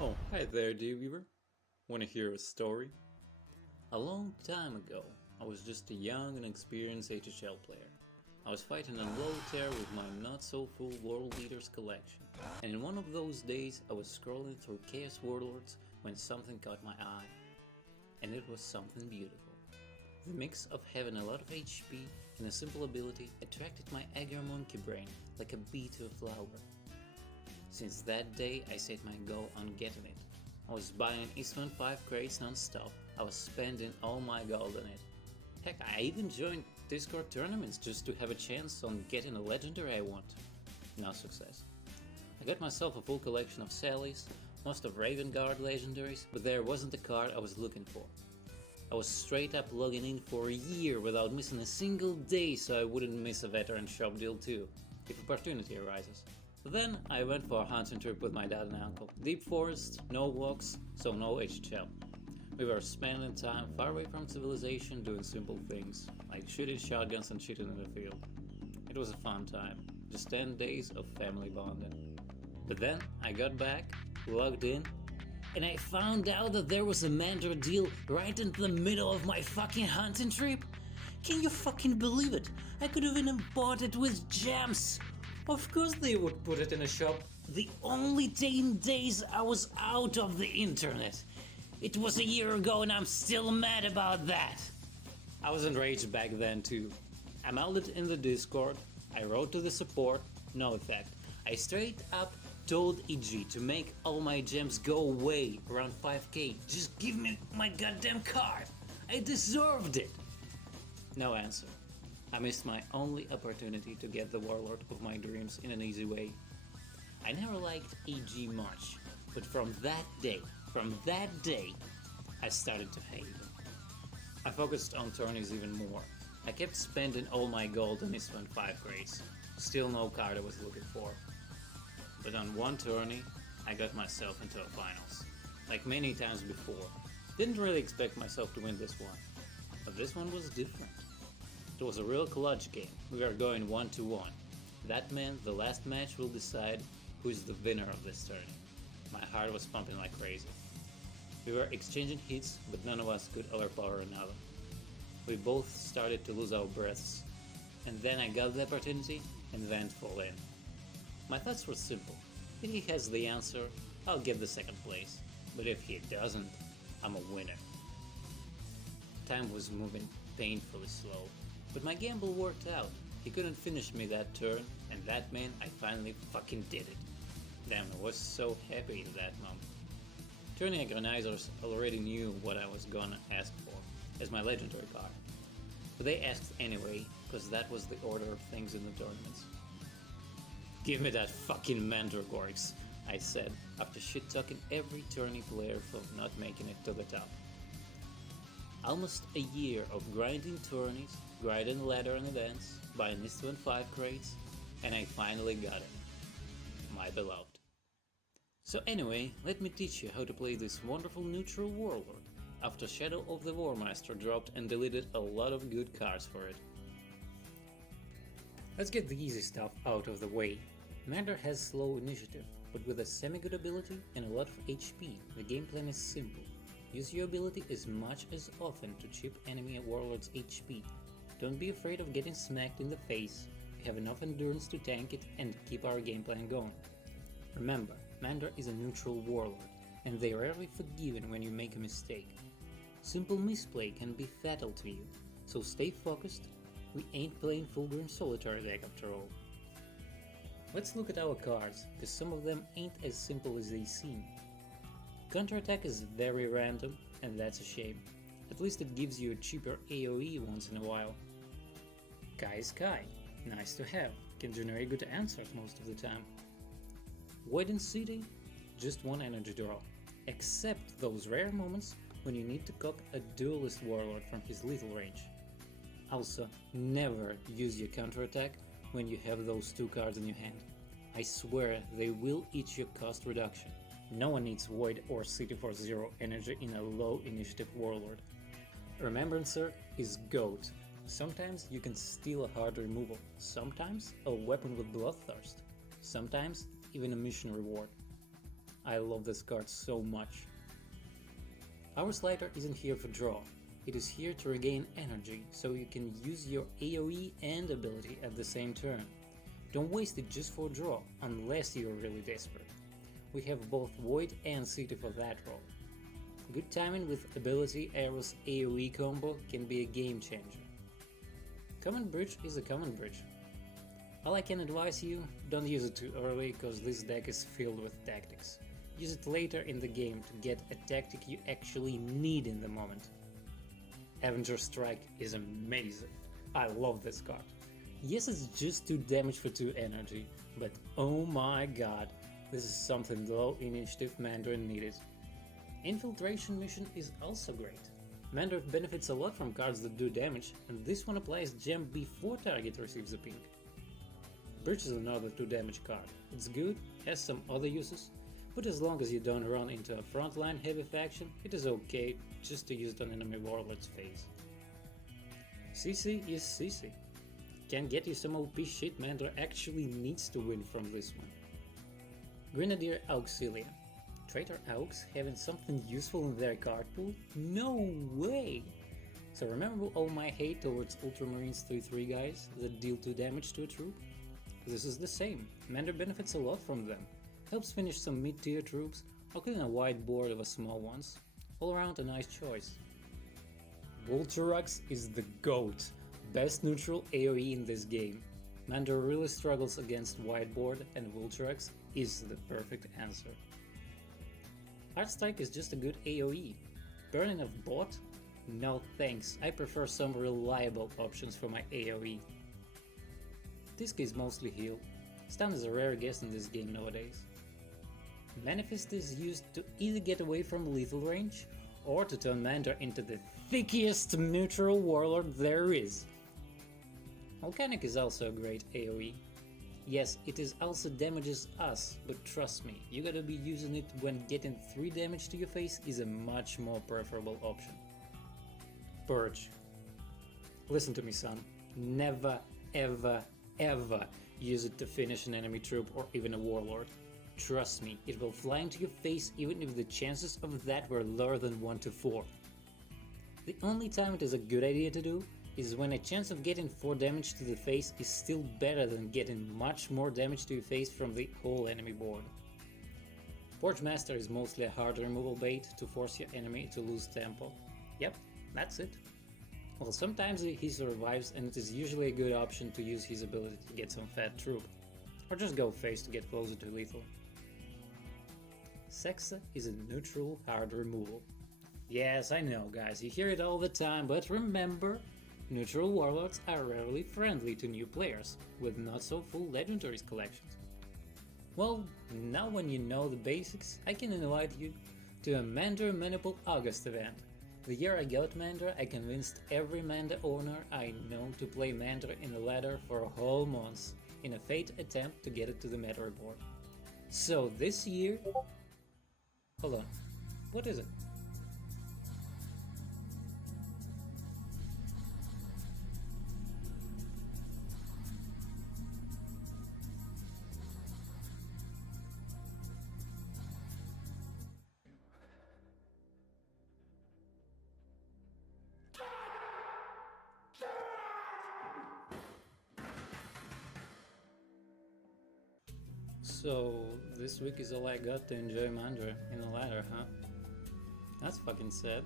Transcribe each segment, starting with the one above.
Oh, hi there, dear viewer. Want to hear a story? A long time ago, I was just a young and experienced HHL player. I was fighting a low tier with my not-so-full World Leaders collection, and in one of those days I was scrolling through Chaos Warlords when something caught my eye. And it was something beautiful. The mix of having a lot of HP and a simple ability attracted my aggro monkey brain like a bee to a flower. Since that day, I set my goal on getting it. I was buying Eastman 5 crates non-stop, I was spending all my gold on it. Heck, I even joined Discord tournaments just to have a chance on getting a legendary I want. No success. I got myself a full collection of Sallys, most of Raven Guard legendaries, but there wasn't the card I was looking for. I was straight up logging in for a year without missing a single day so I wouldn't miss a veteran shop deal too, if opportunity arises. Then I went for a hunting trip with my dad and uncle. Deep forest, no walks, so no HHL. We were spending time far away from civilization doing simple things, like shooting shotguns and cheating in the field. It was a fun time, just 10 days of family bonding. But then I got back, logged in, and I found out that there was a Mandra deal right in the middle of my fucking hunting trip. Can you fucking believe it? I could have even bought it with gems! Of course they would put it in a shop. The only 10 days I was out of the internet. It was a year ago and I'm still mad about that. I was enraged back then too. I melded in the Discord, I wrote to the support, no effect. I straight up told EG to make all my gems go away around 5k. Just give me my goddamn card. I deserved it. No answer. I missed my only opportunity to get the Warlord of my dreams in an easy way. I never liked EG much, but from that day, I started to hate him. I focused on tourneys even more. I kept spending all my gold on Eastman 5 crates. Still no card I was looking for. But on one tourney, I got myself into a finals. Like many times before. Didn't really expect myself to win this one. But this one was different. It was a real clutch game. We were going 1-1. That meant the last match will decide who is the winner of this tourney. My heart was pumping like crazy. We were exchanging hits, but none of us could overpower another. We both started to lose our breaths. And then I got the opportunity and went full in. My thoughts were simple. If he has the answer, I'll get the second place. But if he doesn't, I'm a winner. Time was moving painfully slow. But my gamble worked out. He couldn't finish me that turn, and that meant I finally fucking did it. Damn, I was so happy in that moment. Tourney organizers already knew what I was gonna ask for, as my legendary card. But they asked anyway, cause that was the order of things in the tournaments. Give me that fucking Mandragorix, I said, after shit-talking every tourney player for not making it to the top. Almost a year of grinding tourneys, grinding ladder and events, buying Eastman 5 crates, and I finally got it. My beloved. So anyway, let me teach you how to play this wonderful neutral Warlord, after Shadow of the Warmaster dropped and deleted a lot of good cards for it. Let's get the easy stuff out of the way. Mandra has slow initiative, but with a semi-good ability and a lot of HP, the game plan is simple. Use your ability as much as often to chip enemy Warlord's HP. Don't be afraid of getting smacked in the face, we have enough endurance to tank it and keep our game plan going. Remember, Mandra is a neutral Warlord, and they are rarely forgiven when you make a mistake. Simple misplay can be fatal to you, so stay focused, we ain't playing full-grown solitary deck after all. Let's look at our cards, cause some of them ain't as simple as they seem. Counterattack is very random, and that's a shame. At least it gives you a cheaper AoE once in a while. Kai is Kai, nice to have, can generate good answers most of the time. Void in City, just one energy draw, except those rare moments when you need to cock a duelist Warlord from his lethal range. Also, never use your counterattack when you have those two cards in your hand. I swear they will eat your cost reduction. No one needs Void or City for 0 energy in a low initiative Warlord. Remembrancer is GOAT. Sometimes you can steal a hard removal, sometimes a weapon with Bloodthirst, sometimes even a mission reward. I love this card so much. Our slider isn't here for draw, it is here to regain energy, so you can use your AoE and ability at the same turn. Don't waste it just for draw, unless you're really desperate. We have both Void and City for that role. Good timing with ability Arrow's AoE combo can be a game changer. Common Bridge is a common bridge. All I can advise you, don't use it too early, cause this deck is filled with tactics. Use it later in the game to get a tactic you actually need in the moment. Avenger Strike is amazing. I love this card. Yes, it's just 2 damage for 2 energy, but oh my god, this is something low initiative Mandra needed. Infiltration Mission is also great. Mandra benefits a lot from cards that do damage, and this one applies gem before target receives a ping. Bridge is another 2 damage card. It's good, has some other uses, but as long as you don't run into a frontline heavy faction, it is okay just to use it on enemy warlord's face. CC is CC. Can get you some OP shit Mandra actually needs to win from this one. Grenadier Auxilia. Traitor Aux having something useful in their card pool? No way! So remember all my hate towards Ultramarines 3-3 guys that deal 2 damage to a troop? This is the same. Mandra benefits a lot from them. Helps finish some mid-tier troops, or clean a wide board of a small ones. All around a nice choice. Vulturax is the GOAT. Best neutral AoE in this game. Mandra really struggles against wide board, and Vulturax is the perfect answer. Heartstrike is just a good AoE. Burning of bot? No thanks, I prefer some reliable options for my AoE. Disc is mostly heal. Stun is a rare guest in this game nowadays. Manifest is used to either get away from lethal range, or to turn Mandra into the thickest neutral warlord there is. Volcanic is also a great AoE. Yes, it is also damages us, but trust me, you gotta be using it when getting 3 damage to your face is a much more preferable option. Purge. Listen to me, son. Never, ever, ever use it to finish an enemy troop or even a warlord. Trust me, it will fly into your face even if the chances of that were lower than 1 to 4. The only time it is a good idea to do is when a chance of getting 4 damage to the face is still better than getting much more damage to your face from the whole enemy board. Forge Master is mostly a hard removal bait to force your enemy to lose tempo. Yep, that's it. Well, sometimes he survives and it is usually a good option to use his ability to get some fat troop, or just go face to get closer to lethal. Sexa is a neutral hard removal. Yes, I know guys, you hear it all the time, but remember, neutral warlords are rarely friendly to new players, with not so full legendaries collections. Well, now when you know the basics, I can invite you to a Mandra Maniple August event. The year I got Mandra, I convinced every Mandra owner I know to play Mandra in the ladder for a whole month, in a faint attempt to get it to the meta report. So this year... Hold on, what is it? So, this week is all I got to enjoy Mandra in the ladder, huh? That's fucking sad.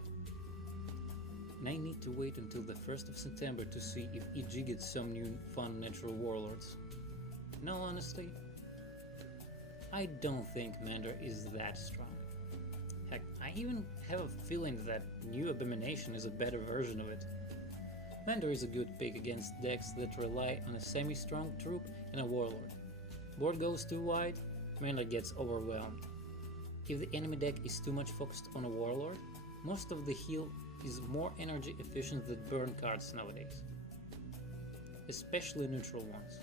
And I need to wait until the 1st of September to see if EG gets some new fun natural warlords. In all honesty, I don't think Mandra is that strong. Heck, I even have a feeling that new Abomination is a better version of it. Mandra is a good pick against decks that rely on a semi-strong troop and a warlord. Board goes too wide, Mandra gets overwhelmed. If the enemy deck is too much focused on a warlord, most of the heal is more energy efficient than burn cards nowadays. Especially neutral ones.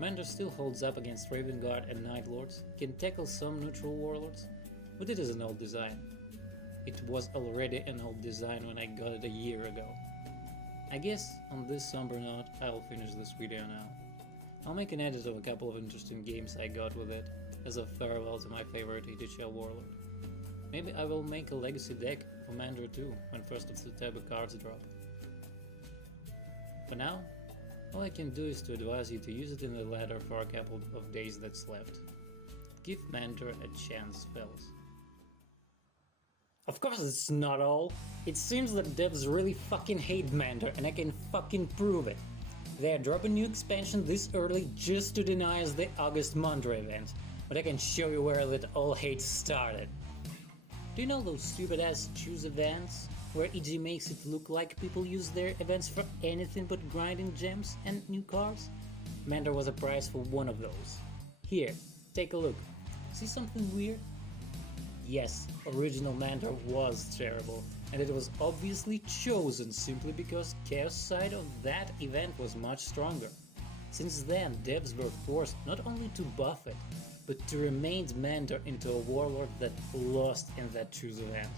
Mandra still holds up against Raven Guard and Night Lords, can tackle some neutral warlords, but it is an old design. It was already an old design when I got it a year ago. I guess on this somber note I'll finish this video now. I'll make an edit of a couple of interesting games I got with it, as a farewell to my favorite HHL Warlord. Maybe I will make a legacy deck for Mandra too, when first of the type of cards drop. For now, all I can do is to advise you to use it in the ladder for a couple of days that's left. Give Mandra a chance, fellas. Of course it's not all. It seems that devs really fucking hate Mandra, and I can fucking prove it. They are dropping new expansion this early just to deny us the August Mandra event, but I can show you where that all hate started. Do you know those stupid ass choose events, where EG makes it look like people use their events for anything but grinding gems and new cars? Mandra was a prize for one of those. Here, take a look. See something weird? Yes, original Mandra was terrible, and it was obviously chosen simply because Chaos side of that event was much stronger. Since then, devs were forced not only to buff it, but to remake Mandra into a Warlord that lost in that choose event.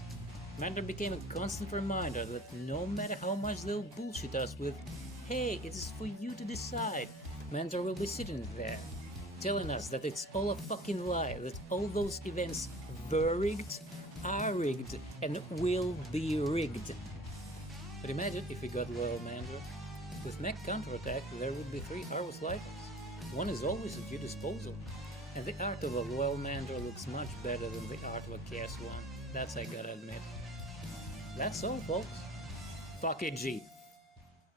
Mandra became a constant reminder that no matter how much they'll bullshit us with, "Hey, it is for you to decide," Mandra will be sitting there, telling us that it's all a fucking lie, that all those events were rigged, are rigged, and will be rigged. But imagine if we got Royal Mandra. With mech counterattack, there would be 3 Horus lifers. One is always at your disposal. And the art of a Royal Mandra looks much better than the art of a Chaos one. That's I gotta admit. That's all, folks. Fuck it, G.